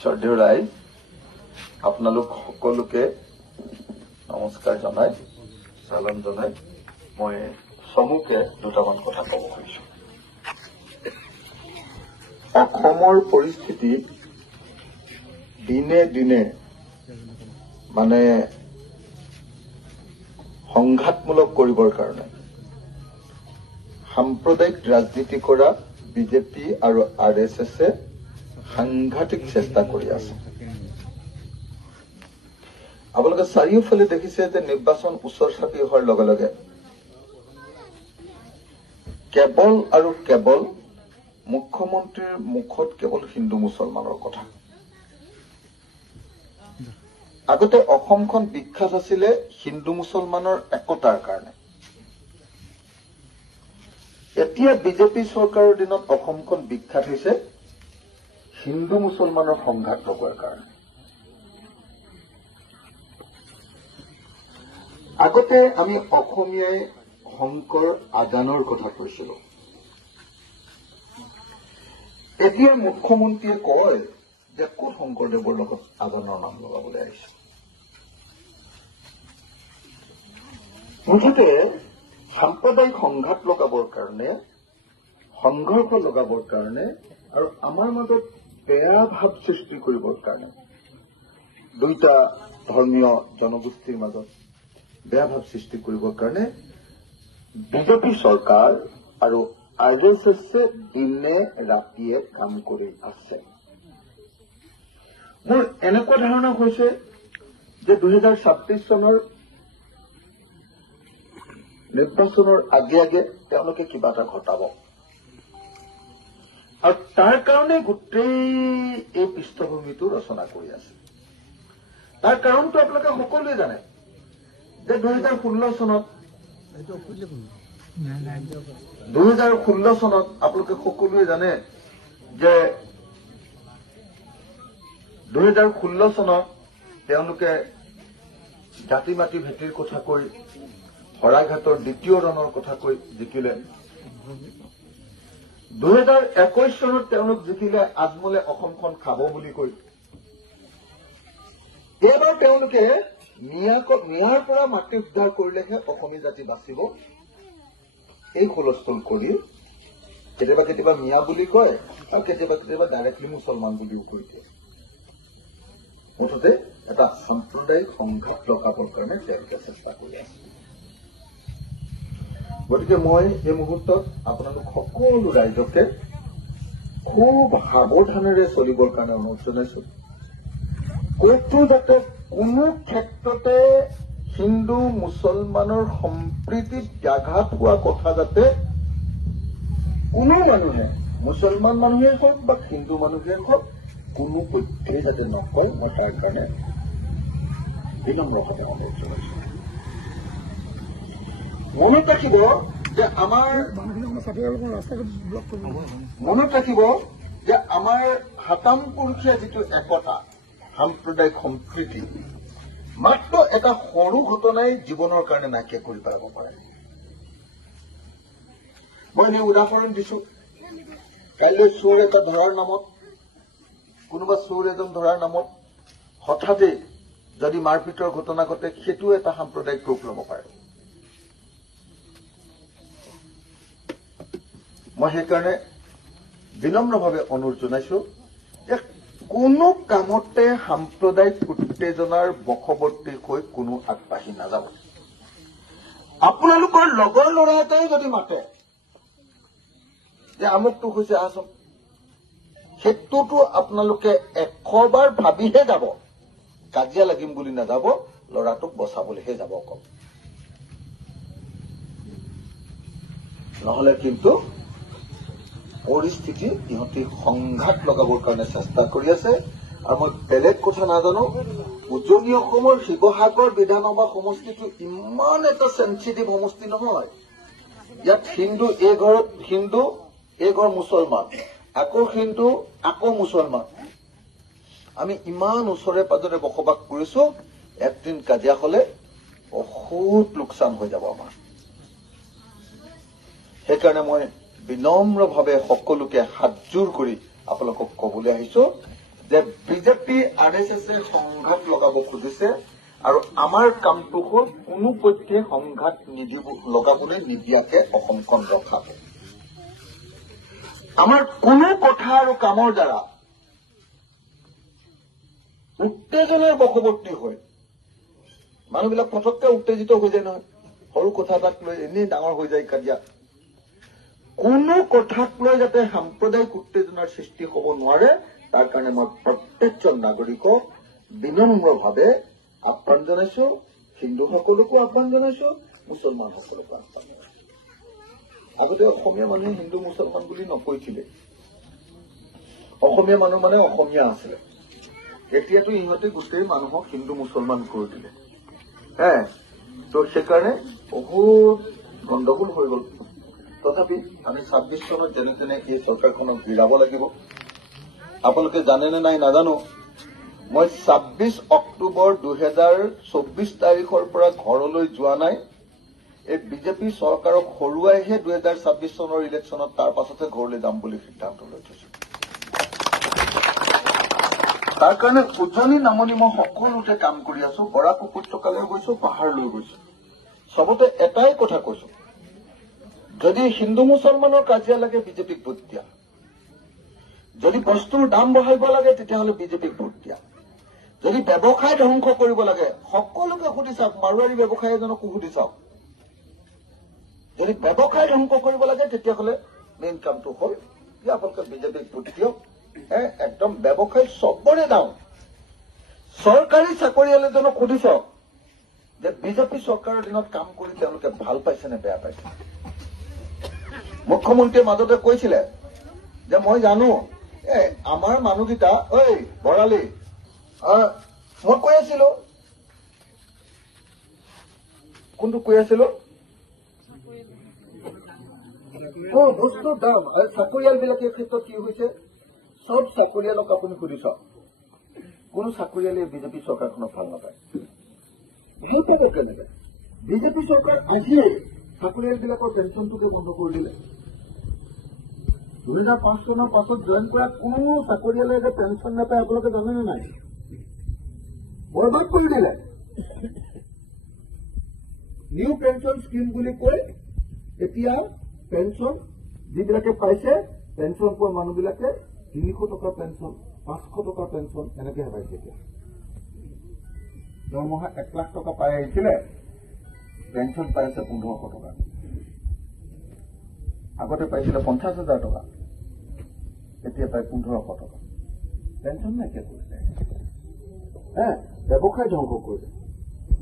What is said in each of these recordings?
শ্ৰদ্ধেয় ৰাইজ, আপোনালোক সকলোকে নমস্কাৰ জনাই চালাম জনাই মই চমুকে দুটামান কথা ক'ব খুজিছো। অসমৰ পৰিস্থিতি দিনে দিনে মানে সংঘাতমূলক কৰিবৰ কাৰণে সাম্প্ৰদায়িক ৰাজনীতি কৰা বিজেপি আৰু RSSে সাংঘাতিক চেষ্টা কৰি আছে। আপোনালোকে চাৰিওফালে দেখিছে যে নিৰ্বাচন ওচৰ চাপি অহাৰ লগে লগে কেৱল আৰু কেৱল মুখ্যমন্ত্ৰীৰ মুখত কেৱল হিন্দু মুছলমানৰ কথা। আগতে অসমখন বিখ্যাত আছিলে হিন্দু মুছলমানৰ একতাৰ কাৰণে। এতিয়া বিজেপি চৰকাৰৰ দিনত অসমখন বিখ্যাত হৈছে হিন্দু মুছলমানৰ সংঘাত লগোৱাৰ কাৰণে। আগতে আমি অসমীয়াই শংকৰ আজানৰ কথা কৈছিলো। এতিয়া মুখ্যমন্ত্ৰীয়ে কয় যে ক'ত শংকৰদেৱৰ লগত আজানৰ নাম লগাবলৈ আহিছে। মুঠতে সাম্প্ৰদায়িক সংঘাত লগাবৰ কাৰণে, সংঘৰ্ষ লগাবৰ কাৰণে আৰু আমাৰ মাজত বেয়া ভাৱ সৃষ্টি কৰিবৰ কাৰণে, দুইটা ধৰ্মীয় জনগোষ্ঠীৰ মাজত বেয়া ভাৱ সৃষ্টি কৰিবৰ কাৰণে বিজেপি চৰকাৰ আৰু RSSে দিনে ৰাতিয়ে কাম কৰি আছে। মোৰ এনেকুৱা ধাৰণা হৈছে যে 2026 চনৰ নিৰ্বাচনৰ আগে আগে তেওঁলোকে কিবা এটা ঘটাব আৰু তাৰ কাৰণে গোটেই এই পৃষ্ঠভূমিটো ৰচনা কৰি আছে। তাৰ কাৰণটো আপোনালোকে সকলোৱে জানে যে 2016 চনত আপোনালোকে সকলোৱে জানে যে 2016 চনত তেওঁলোকে জাতি মাটি ভেটিৰ কথা কৈ শৰাইঘাটৰ দ্বিতীয় ৰণৰ কথা কৈ জিকিলে। 2021 চনত তেওঁলোক জিকিলে আজমলে অসমখন খাব বুলি কৈ। এইবাৰ তেওঁলোকে মিয়াৰ পৰা মাটি উদ্ধাৰ কৰিলেহে অসমীয়া জাতি বাচিব, এই হুলস্থুল কৰি কেতিয়াবা কেতিয়াবা মিয়া বুলি কয় আৰু কেতিয়াবা কেতিয়াবা ডাইৰেক্টলি মুছলমান বুলিও কৈ দিয়ে। মুঠতে এটা সাম্প্ৰদায়িক সংঘাত লগাবৰ কাৰণে তেওঁলোকে চেষ্টা কৰি আছে। গতিকে মই এই মুহূৰ্তত আপোনালোক সকলো ৰাইজকে খুব সাৱধানেৰে চলিবৰ কাৰণে অনুৰোধ জনাইছো। ক'তো যাতে কোনো ক্ষেত্ৰতে হিন্দু মুছলমানৰ সম্প্ৰীতিত ব্যাঘাত হোৱা কথা যাতে কোনো মানুহে, মুছলমান মানুহে হওক বা হিন্দু মানুহে হওক, কোনো পক্ষেই যাতে নকয়, মই তাৰ কাৰণে বিনম্ৰভাৱে অনুৰোধ জনাইছো। মনত ৰাখিব যে আমাৰ হাতামপুৰুষীয়া যিটো একতা, সাম্প্ৰদায়িক সম্প্ৰীতি, মাত্ৰ এটা সৰু ঘটনাই জীৱনৰ কাৰণে নাইকিয়া কৰি পেলাব পাৰে। মই এনে উদাহৰণ দিছো। কাইলৈ চোৰ এটা ধৰাৰ নামত, কোনোবা চোৰ এজন ধৰাৰ নামত হঠাতেই যদি মাৰপিটৰ ঘটনা ঘটে, সেইটো এটা সাম্প্ৰদায়িক ৰূপ ল'ব পাৰে। মই সেইকাৰণে বিনম্ৰভাৱে অনুৰোধ জনাইছো যে কোনো কামতে সাম্প্ৰদায়িক উত্তেজনাৰ বশৱৰ্তী হৈ কোনো আগবাঢ়ি নাযাব। আপোনালোকৰ লগৰ ল'ৰা এটাই যদি মাতে যে আমুকটো হৈছে আচম, সেইটোতো আপোনালোকে 100 বাৰ ভাবিহে যাব। কাজিয়া লাগিম বুলি নাযাব, ল'ৰাটোক বচাবলৈহে যাব অকল। নহলে কিন্তু পৰিস্থিতি ইহঁতে সংঘাত লগাবৰ কাৰণে চেষ্টা কৰি আছে। আৰু মই বেলেগ কথা নাজানো, উজনি অসমৰ শিৱসাগৰ বিধানসভা সমষ্টিটো ইমান এটা চেঞ্চিটিভ সমষ্টি নহয়। ইয়াত হিন্দু, এই ঘৰত হিন্দু, এই ঘৰ মুছলমান, আকৌ হিন্দু, আকৌ মুছলমান। আমি ইমান ওচৰে পাজৰে বসবাস কৰিছো, একদিন কাজিয়া হলে বহুত লোকচান হৈ যাব আমাৰ। সেইকাৰণে মই বিনম্ৰভাৱে সকলোকে হাতযোৰ কৰি আপোনালোকক কবলৈ আহিছো যে বিজেপি RSSে সংঘাত লগাব খুজিছে আৰু আমাৰ কামটো হ'ল কোনো পক্ষে সংঘাত লগাবলৈ নিদিয়াকে অসমখন ৰখাব। আমাৰ কোনো কথা আৰু কামৰ দ্বাৰা উত্তেজনাৰ বশৱৰ্তী হয় মানুহবিলাক পটককে উত্তেজিত হৈ যায় নহয়, সৰু কথা এটাক লৈ এনেই ডাঙৰ হৈ যায় কাজিয়া। কোনো কথাক লৈ যাতে সাম্প্ৰদায়িক উত্তেজনাৰ সৃষ্টি হ'ব নোৱাৰে তাৰ কাৰণে মই প্ৰত্যেকজন নাগৰিকক বিনম্ৰভাৱে আহ্বান জনাইছো। হিন্দুসকলকো আহ্বান জনাইছো, মুছলমানসকলকো আহ্বান জনাইছো। আগতে অসমীয়া মানুহে হিন্দু মুছলমান বুলি নকৈছিলে, অসমীয়া মানুহ মানে অসমীয়া আছিলে। এতিয়াতো ইহঁতে গোটেই মানুহক হিন্দু মুছলমান কৰি দিলে। তো সেইকাৰণে বহুত গণ্ডগোল হৈ গ'ল। তথাপি আমি 26 চনত যেনে তেনে এই চৰকাৰখনক গিৰাব লাগিব। আপোনালোকে জানেনে নাই নাজানো, মই 26 অক্টোবৰ 2024 তাৰিখৰ পৰা ঘৰলৈ যোৱা নাই। এই বিজেপি চৰকাৰক হৰুৱাইহে 2026 চনৰ ইলেকশ্যনত তাৰ পাছতহে ঘৰলৈ যাম বুলি সিদ্ধান্ত লৈ থৈছো। তাৰ কাৰণে উজনি নামনি মই সকলোতে কাম কৰি আছো। বৰাক উপত্যকালৈ গৈছো, পাহাৰলৈ গৈছো, চবতে এটাই কথা কৈছো, যদি হিন্দু মুছলমানৰ কাজিয়া লাগে বিজেপিক ভোট দিয়া, যদি বস্তুৰ দাম বঢ়াব লাগে তেতিয়াহ'লে বিজেপিক ভোট দিয়া, যদি ব্যৱসায় ধ্বংস কৰিব লাগে সকলোকে সুধি চাওক, মাৰোৱাৰী ব্যৱসায়ী এজনকো সুধি চাওক, যদি ব্যৱসায় ধ্বংস কৰিব লাগে তেতিয়াহ'লে মেইন কামটো হ'ল যে আপোনালোকে বিজেপিক ভোট দিয়ক। একদম ব্যৱসায় চবৰে ডাউন। চৰকাৰী চাকৰিয়াল এজনক সুধি চাওক যে বিজেপি চৰকাৰৰ দিনত কাম কৰি তেওঁলোকে ভাল পাইছে নে বেয়া পাইছে। মুখ্যমন্ত্ৰীয়ে মাজতে কৈছিলে যে মই জানো আমাৰ মানুহকেইটা, ঐ বৰালি, মই কৈ আছিলো, কোনটো কৈ আছিলো, বস্তুৰ দাম আৰু চাকৰিয়াল বিলাকৰ ক্ষেত্ৰত কি হৈছে, সব চাকৰিয়ালক আপুনি সুধি চাওক, কোনো চাকৰিয়ালে বিজেপি চৰকাৰখনক ভাল নাপায়। ভাল পাব কেনেকে? বিজেপি চৰকাৰ আজিয়ে চাকৰিয়াল বিলাকৰ পেঞ্চনটোকে বন্ধ কৰি দিলে। 2005 চনৰ পাছত জইন কৰা কোনো চাকৰিয়ালে যে পেঞ্চন নাপায় আপোনালোকে জানেনে নাই? বৰবাদ কৰি দিলে। নিউ পেঞ্চন স্কিম বুলি কৈ এতিয়া পেঞ্চন যিবিলাকে পাইছে, পেঞ্চন পোৱা মানুহবিলাকে 300 টকা পেঞ্চন, 500 টকা পেঞ্চন এনেকেহে পাইছে। এতিয়া দৰমহা 1 লাখ টকা পাই আহিছিলে, পেঞ্চন পাইছে 1500 টকা। আগতে পাইছিলে 50,000 টকা, এতিয়া পায় 1500 টকা। পেঞ্চন নাইকিয়া কৰিছে, ব্যৱসায় ধ্বংস কৰিছে।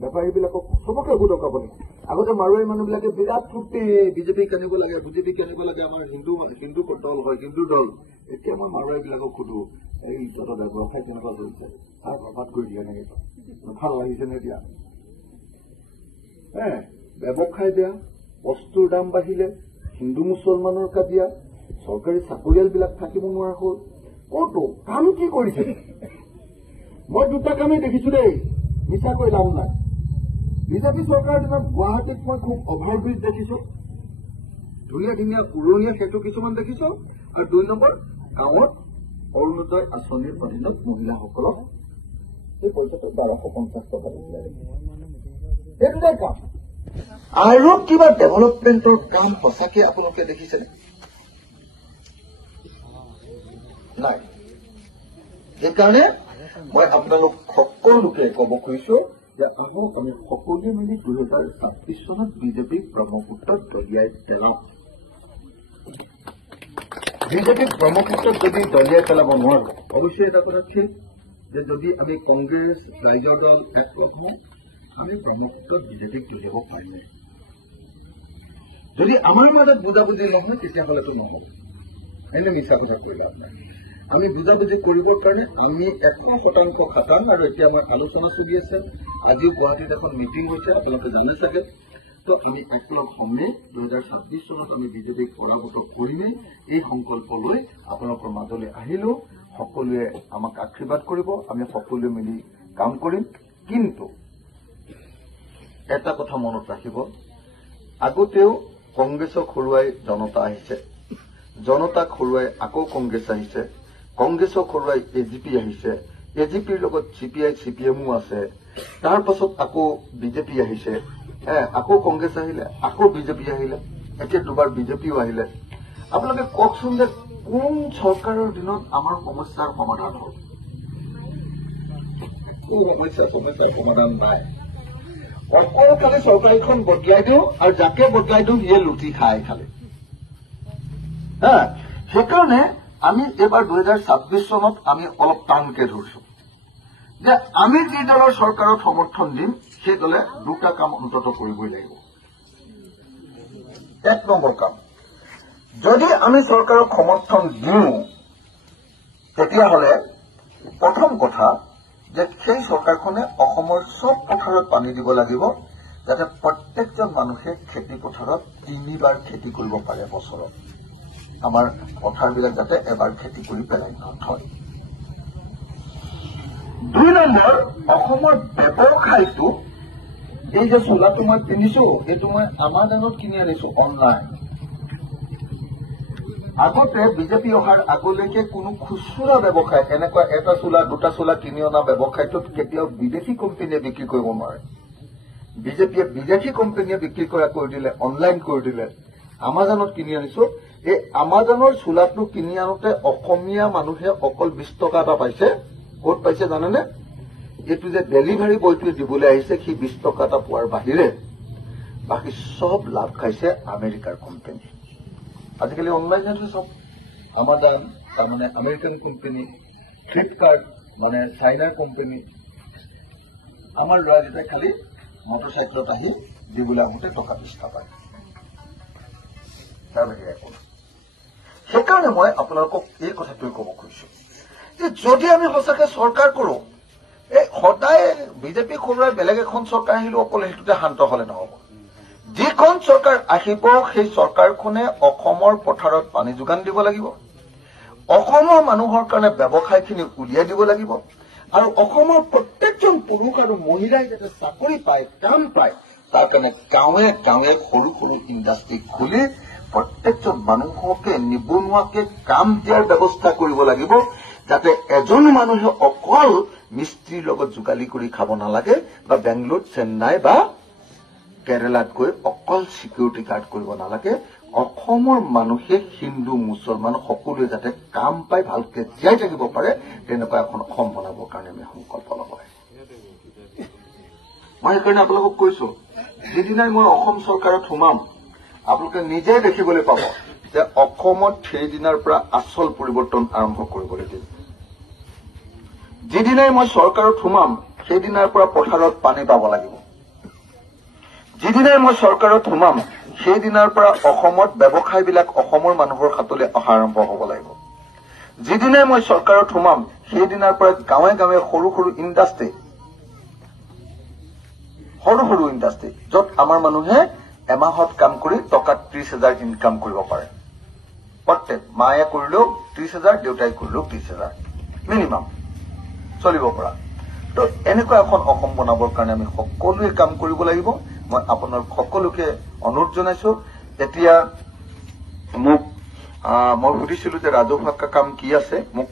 বেপাৰীবিলাকক চবকে গোটকাব লাগে। আগতে মাৰোৱাৰী মানুহবিলাকে বিৰাট ফূৰ্তি, বিজেপিক আনিব লাগে, বিজেপিক আনিব লাগে, আমাৰ হিন্দু দল হয়, হিন্দু দল। এতিয়া মই মাৰোৱাৰীবিলাকক সোধো, এই তহঁতৰ ব্যৱসায় কেনেকুৱা চলিছে, তাৰ বৰবাদ কৰি দিয়া নেকি, ভাল লাগিছে নে এতিয়া? ব্যৱসায় বেয়া, বস্তুৰ দাম বাঢ়িলে, হিন্দু মুছলমানৰ কাজিয়া, চৰকাৰী চাকৰিয়ালবিলাক থাকিব নোৱাৰা হ'ল। ক'তো কাম কি কৰিছে? মই দুটা কামেই দেখিছো দেই, মিছা কৈ লাভ নাই। বিজেপি চৰকাৰৰ দিনত গুৱাহাটীত মই খুব অভাৰব্ৰিজ দেখিছো, ধুনীয়া ধুনীয়া উৰণীয়া সেতু কিছুমান দেখিছো, আৰু 2 নম্বৰ গাঁৱত অৰুণোদয় আঁচনিৰ অধীনত মহিলাসকলক এই পইচাটো 1250 টকা দিছিলে। এই দুটাই কাম। আৰু কিবা ডেভেলপমেণ্টৰ কাম সঁচাকে আপোনালোকে দেখিছেনে? নাই। সেইকাৰণে মই আপোনালোক সকলোকে ক'ব খুজিছো যে আহক আমি সকলোৱে মিলি 2026 চনত বিজেপিক ব্ৰহ্মপুত্ৰত দলিয়াই পেলাম। বিজেপিক ব্ৰহ্মপুত্ৰত যদি দলিয়াই পেলাব নোৱাৰো, অৱশ্যে এটা কথা ঠিক যে যদি আমি কংগ্ৰেছ, ৰাইজৰ দল একলগ হওঁ, আমি ব্ৰহ্মপুত্ৰত বিজেপিক দলিয়াব পাৰিম। যদি আমাৰ মাজত বুজাবুজি নহয় তেতিয়াহ'লেতো নহ'ব। এনে মিছা কথা কৈ লাভ নাই। আমি বুজাবুজি কৰিবৰ কাৰণে আমি 100% খাটাং। আৰু এতিয়া আমাৰ আলোচনা চলি আছে, আজিও গুৱাহাটীত এখন মিটিং হৈছে, আপোনালোকে জানে চাগে। তো আমি একলগ হ'মেই, 2026 চনত আমি বিজেপিক পৰাভূত কৰিমেই। এই সংকল্প লৈ আপোনালোকৰ মাজলৈ আহিলো। সকলোৱে আমাক আশীৰ্বাদ কৰিব, আমি সকলোৱে মিলি কাম কৰিম। কিন্তু এটা কথা মনত ৰাখিব, আগতেও কংগ্ৰেছক হৰুৱাই জনতা আহিছে, জনতাক হৰুৱাই আকৌ কংগ্ৰেছ আহিছে। কংগ্ৰেছক হৰুৱাই এজিপি আহিছে, এজিপিৰ লগত চিপিআই চিপিএমও আছে, তাৰ পাছত আকৌ বিজেপি আহিছে, আকৌ কংগ্ৰেছ আহিলে, আকৌ বিজেপি আহিলে, এতিয়া দুবাৰ বিজেপিও আহিলে। আপোনালোকে কওকচোন যে কোন চৰকাৰৰ দিনত আমাৰ সমস্যাৰ সমাধান হ'ল? সমস্যাৰ সমাধান নাই। অকল খালি চৰকাৰীখন বদলাই দিওঁ আৰু যাকে বদলাই দিওঁ সিয়ে লুটি খায় খালি। সেইকাৰণে আমি এইবাৰ 2026 চনত আমি অলপ টানকে ধৰিছো যে আমি যি দলৰ চৰকাৰত সমৰ্থন দিম সেই দলে দুটা কাম অন্তত কৰিবই লাগিব। 1 নম্বৰ কাম, যদি আমি চৰকাৰক সমৰ্থন দিওঁ তেতিয়াহ'লে প্ৰথম কথা যে সেই চৰকাৰখনে অসমৰ চব পথাৰত পানী দিব লাগিব, যাতে প্ৰত্যেকজন মানুহে খেতি পথাৰত 3বাৰ খেতি কৰিব পাৰে বছৰত। আমাৰ পথাৰবিলাক যাতে এবাৰ খেতি কৰি পেলাই নথয়। 2 নম্বৰ, অসমৰ ব্যৱসায়টো, এই যে চোলাটো মই পিন্ধিছো এইটো মই আমাজনত কিনি আনিছো অনলাইন। আগতে বিজেপি অহাৰ আগলৈকে কোনো খুচুৰা ব্যৱসায় এনেকুৱা এটা চোলা দুটা চোলা কিনি অনা ব্যৱসায়টোত কেতিয়াও বিদেশী কোম্পানীয়ে বিক্ৰী কৰিব নোৱাৰে। বিজেপিয়ে বিদেশী কোম্পানীয়ে বিক্ৰী কৰা কৰি দিলে, অনলাইন কৰি দিলে। আমাজনত কিনি আনিছো, এই আমাজনৰ চোলাটো কিনি আনোতে অসমীয়া মানুহে অকল 20 টকা এটা পাইছে। ক'ত পাইছে জানেনে? এইটো যে ডেলিভাৰী বয়টোৱে দিবলৈ আহিছে সি 20 টকা এটা পোৱাৰ বাহিৰে বাকী সব লাভ খাইছে আমেৰিকাৰ কোম্পানী। আজিকালি অনলাইনতে চব আমাজন তাৰমানে আমেৰিকান কোম্পানী, ফ্লিপকাৰ্ট মানে চাইনাৰ কোম্পানী। আমাৰ ল'ৰাকেইটাই খালি মটৰচাইকেলত আহি দিবলৈ আহোঁতে টকা 20 পায়, তাৰ বাহিৰে একো নাই। সেইকাৰণে মই আপোনালোকক এই কথাটোৱে ক'ব খুজিছো যে যদি আমি সঁচাকে চৰকাৰ কৰো, এই সদায় বিজেপি হৰুৱাই বেলেগ এখন চৰকাৰ আহিলেও অকল সেইটোতে শান্ত হলে নহব। যিখন চৰকাৰ আহিব সেই চৰকাৰখনে অসমৰ পথাৰত পানী যোগান দিব লাগিব, অসমৰ মানুহৰ কাৰণে ব্যৱসায়খিনি উলিয়াই দিব লাগিব, আৰু অসমৰ প্ৰত্যেকজন পুৰুষ আৰু মহিলাই যাতে চাকৰি পায়, কাম পায়, তাৰ কাৰণে গাঁৱে গাঁৱে সৰু সৰু ইণ্ডাষ্ট্ৰী খুলি প্ৰত্যেকজন মানুহকে নিবনুৱাকে কাম দিয়াৰ ব্যৱস্থা কৰিব লাগিব, যাতে এজন মানুহে অকল মিস্ত্ৰীৰ লগত যোগালী কৰি খাব নালাগে বা বেংগলোৰ, চেন্নাই বা কেৰালাত গৈ অকল চিকিউৰিটি গাৰ্ড কৰিব নালাগে। অসমৰ মানুহে হিন্দু মুছলমান সকলোৱে যাতে কাম পাই ভালকে জীয়াই থাকিব পাৰে, তেনেকুৱা এখন অসম বনাবৰ কাৰণে আমি সংকল্প ল'ব লাগে। মই সেইকাৰণে আপোনালোকক কৈছো, যিদিনাই মই অসম চৰকাৰত সোমাম আপোনালোকে নিজে দেখিবলৈ পাব যে অসমত সেইদিনাৰ পৰা আচল পৰিৱৰ্তন আৰম্ভ কৰিবলৈ দিম। যিদিনাই মই চৰকাৰত সোমাম সেইদিনাৰ পৰা পথাৰত পানী পাব লাগিব। যিদিনাই মই চৰকাৰত সোমাম সেইদিনাৰ পৰা অসমত ব্যৱসায়বিলাক অসমৰ মানুহৰ হাতলৈ অহা আৰম্ভ হ'ব লাগিব। যিদিনাই মই চৰকাৰত সোমাম সেইদিনাৰ পৰা গাঁৱে গাঁৱে সৰু সৰু ইণ্ডাষ্ট্ৰী য'ত আমাৰ মানুহে এমাহত কাম কৰি টকা 30,000 ইনকাম কৰিব পাৰে। প্ৰত্যেক মায়ে কৰিলেও 30,000, দেউতাই কৰিলেও 30,000 মিনিমাম চলিব পৰা। তো এনেকুৱা এখন অসম বনাবৰ কাৰণে আমি সকলোৱে কাম কৰিব লাগিব। মই আপোনালোক সকলোকে অনুৰোধ জনাইছো। এতিয়া মোক মই সুধিছিলো যে ৰাজহুৱা কাম কি আছে, মোক